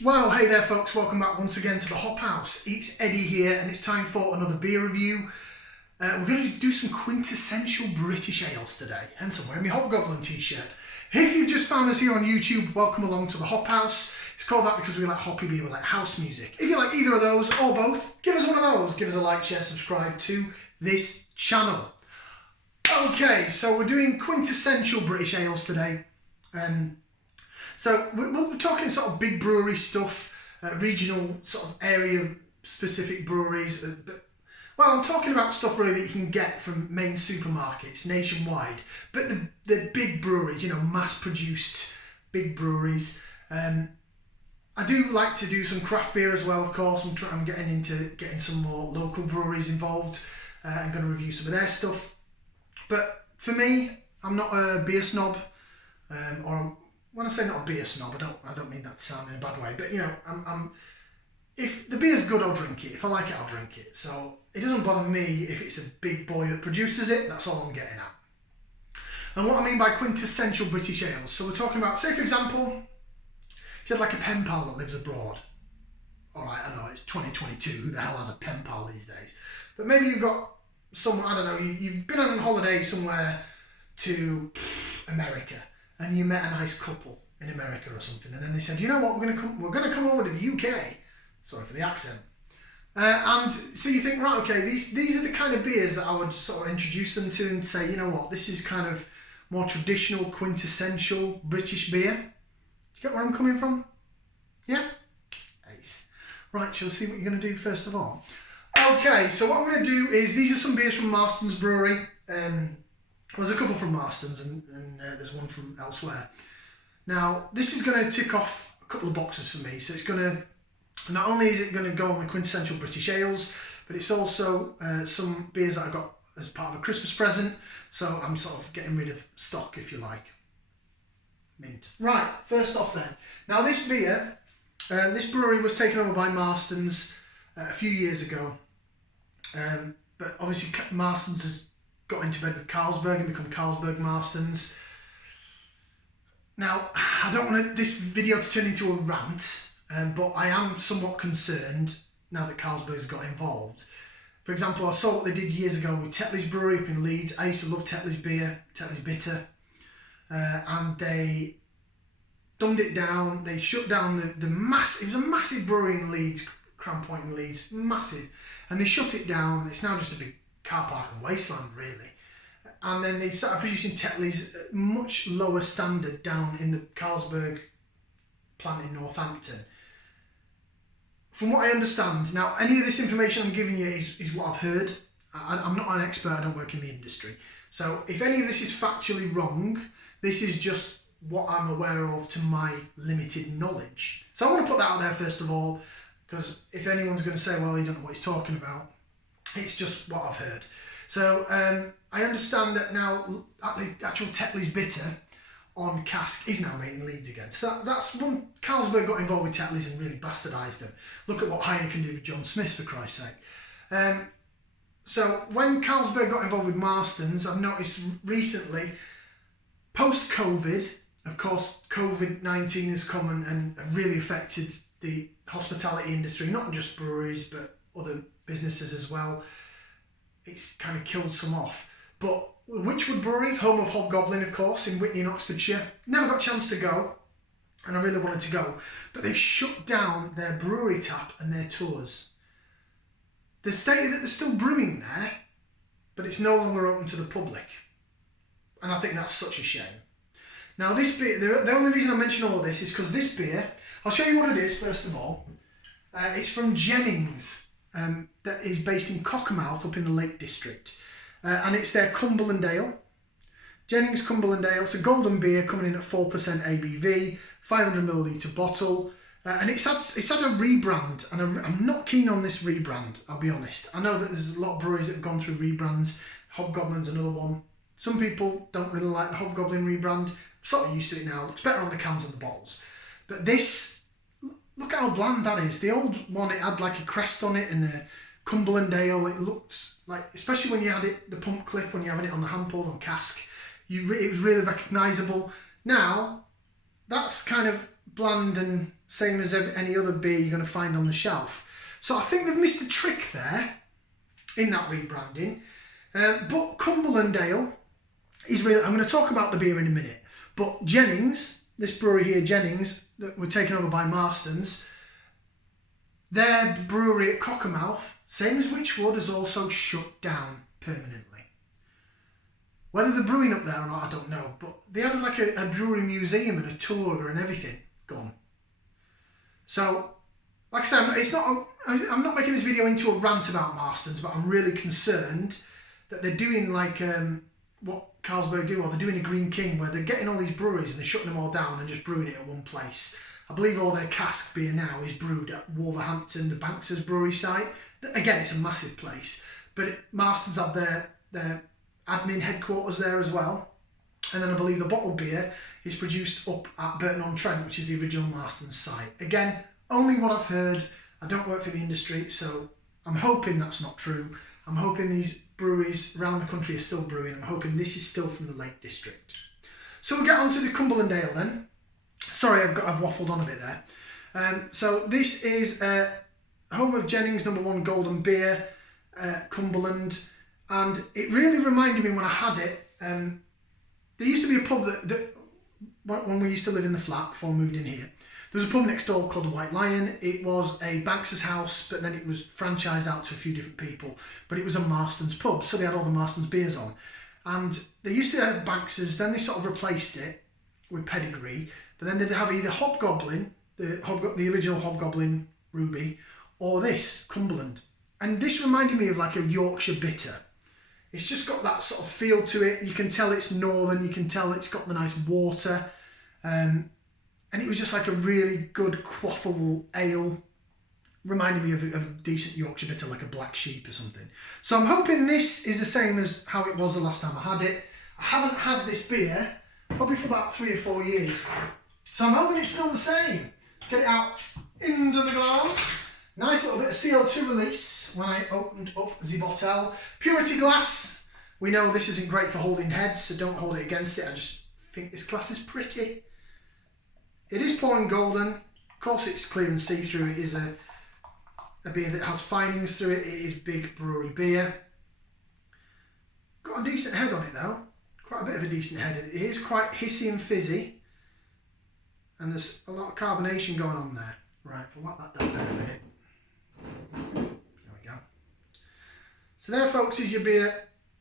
Well, hey there folks, welcome back once again to the Hop House. It's Eddie here and it's time for another beer review. We're going to do some quintessential British ales today, hence I'm wearing my Hobgoblin t-shirt. If you've just found us here on YouTube, welcome along to the Hop House. It's called that because we like hoppy beer, we like house music. If you like either of those or both, give us one of those. Give us a like, share, subscribe to this channel. Okay, so we're doing quintessential British ales today. So we're talking sort of big brewery stuff, regional sort of area specific breweries. Well, I'm talking about stuff really that you can get from main supermarkets nationwide. But the big breweries, you know, mass produced big breweries. I do like to do some craft beer as well, of course. I'm getting into getting some more local breweries involved. I'm going to review some of their stuff. But for me, I'm not a beer snob, when I say not a beer snob, I don't mean that to sound in a bad way, but you know, if the beer's good, I'll drink it. If I like it, I'll drink it. So it doesn't bother me if it's a big boy that produces it. That's all I'm getting at. And what I mean by quintessential British ales, so we're talking about, say for example, if you had like a pen pal that lives abroad. All right, I know it's 2022. Who the hell has a pen pal these days? But maybe you've got someone, I don't know, you've been on holiday somewhere to America. And you met a nice couple in America or something, and then they said, you know what, we're gonna come over to the UK. Sorry for the accent. And so you think, right, okay, these are the kind of beers that I would sort of introduce them to and say, you know what, this is kind of more traditional, quintessential British beer. Do you get where I'm coming from? Yeah? Ace. Right, shall we see what you're gonna do first of all? Okay, so what I'm gonna do is, these are some beers from Marston's Brewery. There's a couple from Marston's and there's one from elsewhere. Now, this is going to tick off a couple of boxes for me. So it's going to, not only is it going to go on the quintessential British ales, but it's also some beers that I got as part of a Christmas present. So I'm sort of getting rid of stock, if you like. Mint. Right, first off then. Now this beer, this brewery was taken over by Marston's a few years ago. But obviously Marston's has got into bed with Carlsberg and become Carlsberg Marston's. Now, I don't want this video to turn into a rant, but I am somewhat concerned now that Carlsberg's got involved. For example, I saw what they did years ago with Tetley's Brewery up in Leeds. I used to love Tetley's beer, Tetley's Bitter, and they dumbed it down. They shut down the massive, it was a massive brewery in Leeds, Crown Point in Leeds, massive, and they shut it down. It's now just a big car park and wasteland, really. And then they started producing Tetley's at much lower standard down in the Carlsberg plant in Northampton. From what I understand, now any of this information I'm giving you is what I've heard. I'm not an expert, I don't work in the industry. So if any of this is factually wrong, this is just what I'm aware of to my limited knowledge. So I want to put that out there first of all, because if anyone's going to say, well, you don't know what he's talking about, it's just what I've heard. So I understand that now the actual Tetley's Bitter on cask is now made in Leeds again. So that's when Carlsberg got involved with Tetley's and really bastardised them. Look at what Heineken did with John Smith, for Christ's sake. So when Carlsberg got involved with Marston's, I've noticed recently, post-COVID, of course, COVID-19 has come and really affected the hospitality industry, not just breweries, but other businesses as well. It's kind of killed some off. But Wychwood Brewery, home of Hobgoblin, of course, in Witney in Oxfordshire, never got a chance to go, and I really wanted to go. But they've shut down their brewery tap and their tours. They've stated that they're still brewing there, but it's no longer open to the public. And I think that's such a shame. Now this beer, the only reason I mention all this is because this beer, I'll show you what it is first of all. It's from Jennings. That is based in Cockermouth up in the Lake District, and it's their Cumberland Ale. Jennings Cumberland Ale. It's a golden beer coming in at 4% ABV, 500ml bottle, and it's had a rebrand, and I'm not keen on this rebrand, I'll be honest. I know that there's a lot of breweries that have gone through rebrands. Hobgoblin's another one. Some people don't really like the Hobgoblin rebrand. I'm sort of used to it now. It looks better on the cans and the bottles, but this. Look at how bland that is. The old one, it had like a crest on it and a Cumberland Ale. It looked like, especially when you had it, the pump clip, when you're having it on the hand pulled on cask, it was really recognisable. Now, that's kind of bland and same as any other beer you're going to find on the shelf. So I think they've missed a trick there in that rebranding. But Cumberland Ale is really, I'm going to talk about the beer in a minute, but Jennings, this brewery here, Jennings, that were taken over by Marston's, their brewery at Cockermouth, same as Wychwood, has also shut down permanently. Whether they're brewing up there or not, I don't know, but they had like a brewery museum and a tour and everything gone. So, like I said, I'm not making this video into a rant about Marston's, but I'm really concerned that they're doing like what Carlsberg do, or they're doing a Green King, where they're getting all these breweries and they're shutting them all down and just brewing it at one place. I believe all their cask beer now is brewed at Wolverhampton, the Banks's brewery site. Again, it's a massive place, but Marston's have their admin headquarters there as well. And then I believe the bottled beer is produced up at Burton-on-Trent, which is the original Marston's site. Again, only what I've heard. I don't work for the industry, so I'm hoping that's not true. I'm hoping these breweries around the country are still brewing. I'm hoping this is still from the Lake District. So we'll get on to the Cumberland Ale then. Sorry, I've waffled on a bit there. So this is home of Jennings #1 Golden Beer, Cumberland, and it really reminded me when I had it. There used to be a pub that when we used to live in the flat before we moved in here. There was a pub next door called the White Lion. It was a Banks's house, but then it was franchised out to a few different people. But it was a Marston's pub, so they had all the Marston's beers on. And they used to have Banks's, then they sort of replaced it with Pedigree. But then they'd have either Hobgoblin, the original Hobgoblin Ruby, or this, Cumberland. And this reminded me of like a Yorkshire bitter. It's just got that sort of feel to it. You can tell it's northern, you can tell it's got the nice water. And it was just like a really good quaffable ale. Reminded me of a decent Yorkshire bitter, like a Black Sheep or something. So I'm hoping this is the same as how it was the last time I had it. I haven't had this beer probably for about 3 or 4 years. So I'm hoping it's still the same. Get it out into the glass. Nice little bit of CO2 release when I opened up the bottle. Purity glass. We know this isn't great for holding heads, so don't hold it against it. I just think this glass is pretty. It is pouring golden. Of course it's clear and see-through. It is a beer that has finings through it. It is big brewery beer. Got a decent head on it though. Quite a bit of a decent head. It is quite hissy and fizzy. And there's a lot of carbonation going on there. Right, if I whack that down there a minute. There we go. So there, folks, is your beer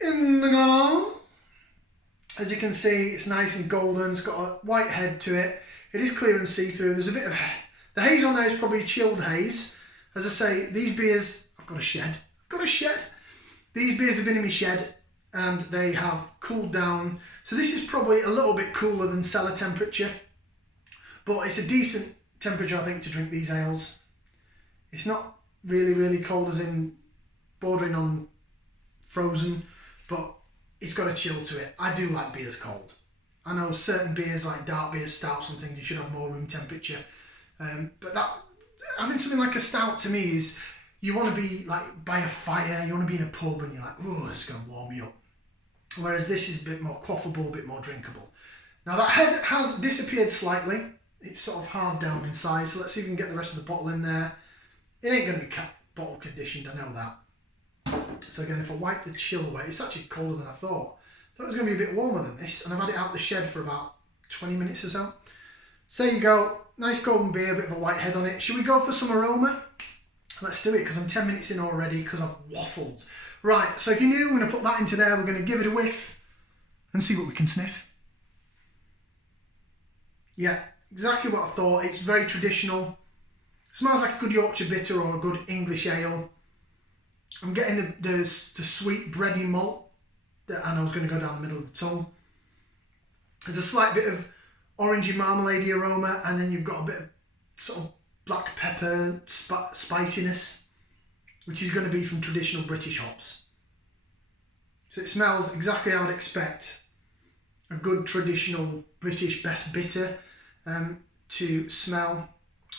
in the glass. As you can see, it's nice and golden. It's got a white head to it. It is clear and see-through. There's a bit of... The haze on there is probably chilled haze. As I say, these beers... I've got a shed. These beers have been in my shed and they have cooled down. So this is probably a little bit cooler than cellar temperature. But it's a decent temperature, I think, to drink these ales. It's not really, really cold, as in bordering on frozen, but it's got a chill to it. I do like beers cold. I know certain beers like dark beers, stouts and things, you should have more room temperature. But that having something like a stout to me is, you want to be like by a fire, you want to be in a pub and you're like, oh, this is going to warm me up. Whereas this is a bit more quaffable, a bit more drinkable. Now that head has disappeared slightly. It's sort of halved down in size, so let's see if we can get the rest of the bottle in there. It ain't going to be bottle conditioned, I know that. So again, if I wipe the chill away, it's actually colder than I thought. I thought it was going to be a bit warmer than this, and I've had it out the shed for about 20 minutes or so. So there you go, nice golden beer, a bit of a white head on it. Should we go for some aroma? Let's do it, because I'm 10 minutes in already, because I've waffled. Right, so if you're new, I'm going to put that into there. We're going to give it a whiff and see what we can sniff. Yeah, exactly what I thought. It's very traditional. Smells like a good Yorkshire bitter or a good English ale. I'm getting the sweet bready malt that I know is going to go down the middle of the tongue. There's a slight bit of orangey marmalade aroma, and then you've got a bit of sort of black pepper spiciness, which is going to be from traditional British hops. So it smells exactly how I'd expect a good traditional British best bitter to smell.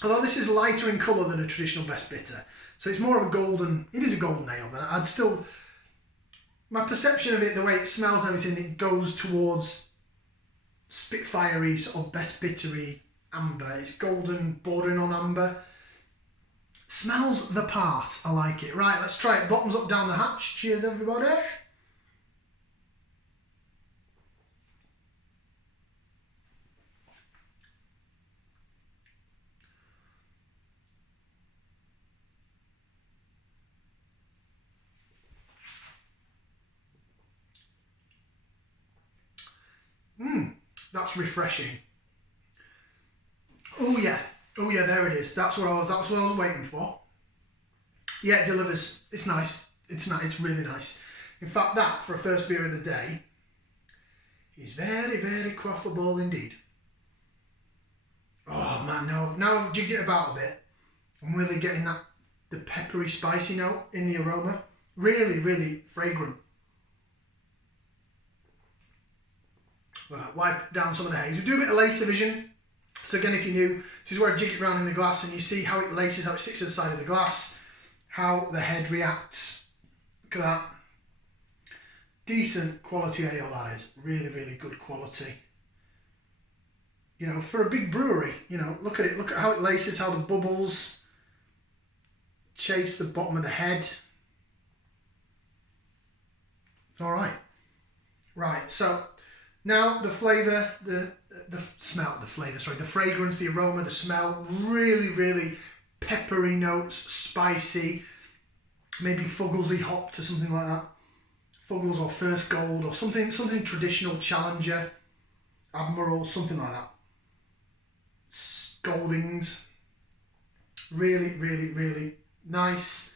Although this is lighter in colour than a traditional best bitter. So it's more of a golden, it is a golden ale, but I'd still, my perception of it, the way it smells and everything, it goes towards Spitfire-y, sort of best bittery amber. It's golden, bordering on amber. Smells the part. I like it. Right, let's try it. Bottoms up, down the hatch. Cheers, everybody. That's refreshing. Oh yeah, there it is. That's what I was waiting for. Yeah, it delivers. It's nice. It's really nice. In fact, that for a first beer of the day is very, very quaffable indeed. Oh man, now I've jigged it about a bit. I'm really getting the peppery, spicy note in the aroma. Really, really fragrant. Right, wipe down some of the haze. We do a bit of lace division. So again, if you're new, this is where I jig it around in the glass and you see how it laces, how it sticks to the side of the glass, how the head reacts. Look at that. Decent quality ale, that is. Really, really good quality. You know, for a big brewery, you know, look at it. Look at how it laces, how the bubbles chase the bottom of the head. All right. Right, so now the flavour, the fragrance, the aroma, the smell, really, really peppery notes, spicy, maybe Fugglesy hopped or something like that. Fuggles or First Gold or something traditional, Challenger, Admiral, something like that. Goldings. Really, really, really nice.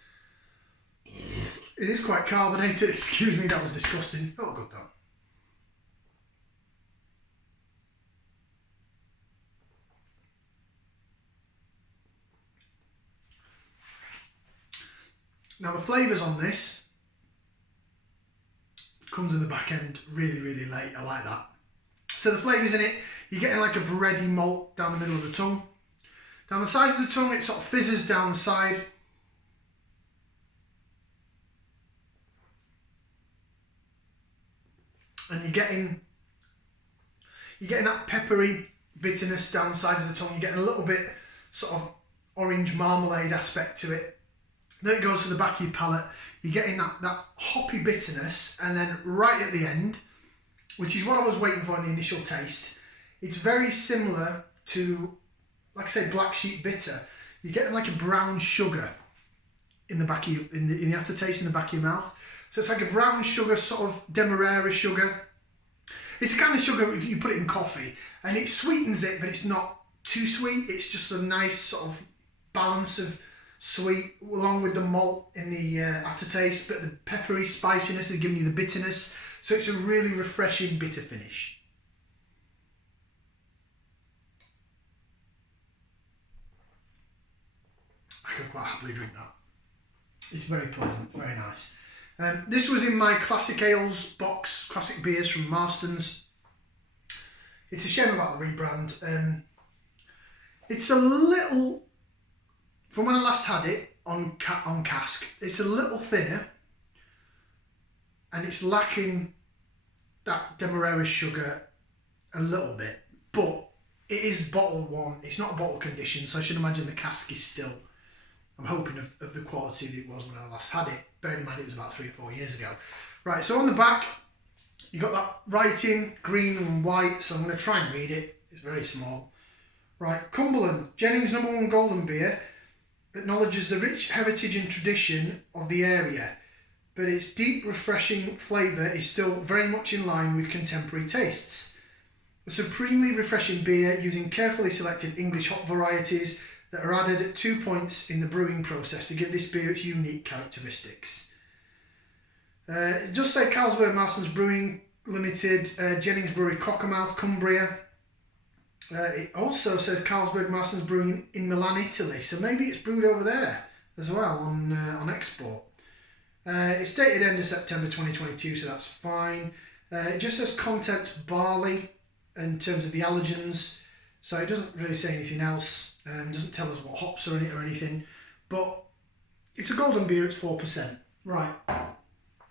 It is quite carbonated. Excuse me, that was disgusting. Felt good though. Now the flavours on this comes in the back end really, really late. I like that. So the flavours in it, you're getting like a bready malt down the middle of the tongue. Down the side of the tongue, it sort of fizzes down the side. And you're getting that peppery bitterness down the side of the tongue. You're getting a little bit sort of orange marmalade aspect to it. Then it goes to the back of your palate. You're getting that hoppy bitterness, and then right at the end, which is what I was waiting for in the initial taste, it's very similar to, like I say, black sheep bitter. You're getting like a brown sugar in the back of your, in the aftertaste in the back of your mouth. So it's like a brown sugar, sort of demerara sugar. It's the kind of sugar if you put it in coffee, and it sweetens it, but it's not too sweet. It's just a nice sort of balance of sweet along with the malt in the aftertaste, but the peppery spiciness is giving you the bitterness. So it's a really refreshing bitter finish. I could quite happily drink that. It's very pleasant, very nice. This was in my Classic Ales box, Classic Beers from Marston's. It's a shame about the rebrand. It's a little, from when I last had it on cask, it's a little thinner and it's lacking that demerara sugar a little bit, but it is bottle one. It's not a bottle condition, so I should imagine the cask is still, I'm hoping, of the quality that it was when I last had it. Bearing in mind it was about 3 or 4 years ago. Right, so on the back, you got that writing, green and white, so I'm going to try and read it. It's very small. Right, Cumberland, Jennings #1 golden beer, acknowledges the rich heritage and tradition of the area, but its deep, refreshing flavour is still very much in line with contemporary tastes. A supremely refreshing beer using carefully selected English hop varieties that are added at 2 points in the brewing process to give this beer its unique characteristics. It does say Carlsberg Marston's Brewing Limited, Jennings Brewery, Cockermouth, Cumbria. It also says Carlsberg Marston's Brewing in Milan, Italy, so maybe it's brewed over there as well on export. It's dated end of September 2022, so that's fine. It just says content barley in terms of the allergens, so it doesn't really say anything else. Doesn't tell us what hops are in it or anything, but it's a golden beer. It's 4%. Right,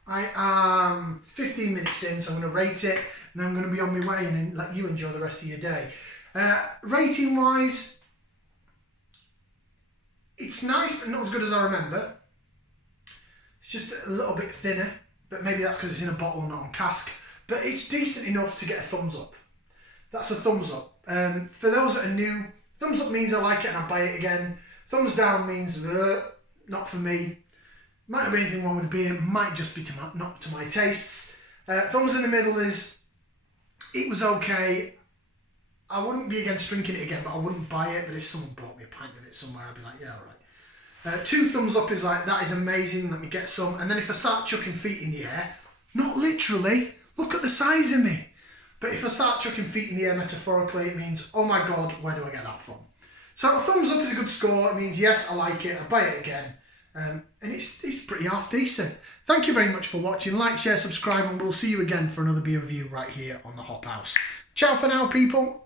I am 15 minutes in, so I'm going to rate it, and I'm going to be on my way and let you enjoy the rest of your day. Rating wise, it's nice but not as good as I remember. It's just a little bit thinner, but maybe that's because it's in a bottle, not on cask. But it's decent enough to get a thumbs up. That's a thumbs up. For those that are new, thumbs up means I like it and I buy it again. Thumbs down means not for me. Might not be anything wrong with the beer, might just be not to my tastes. Thumbs in the middle is, it was okay. I wouldn't be against drinking it again, but I wouldn't buy it. But if someone bought me a pint of it somewhere, I'd be like, yeah, all right. 2 thumbs up is like, that is amazing, let me get some. And then if I start chucking feet in the air, not literally, look at the size of me. But if I start chucking feet in the air metaphorically, it means, oh my God, where do I get that from? So a thumbs up is a good score. It means, yes, I like it, I buy it again. And it's pretty half decent. Thank you very much for watching. Like, share, subscribe, and we'll see you again for another beer review right here on the Hop House. Ciao for now, people.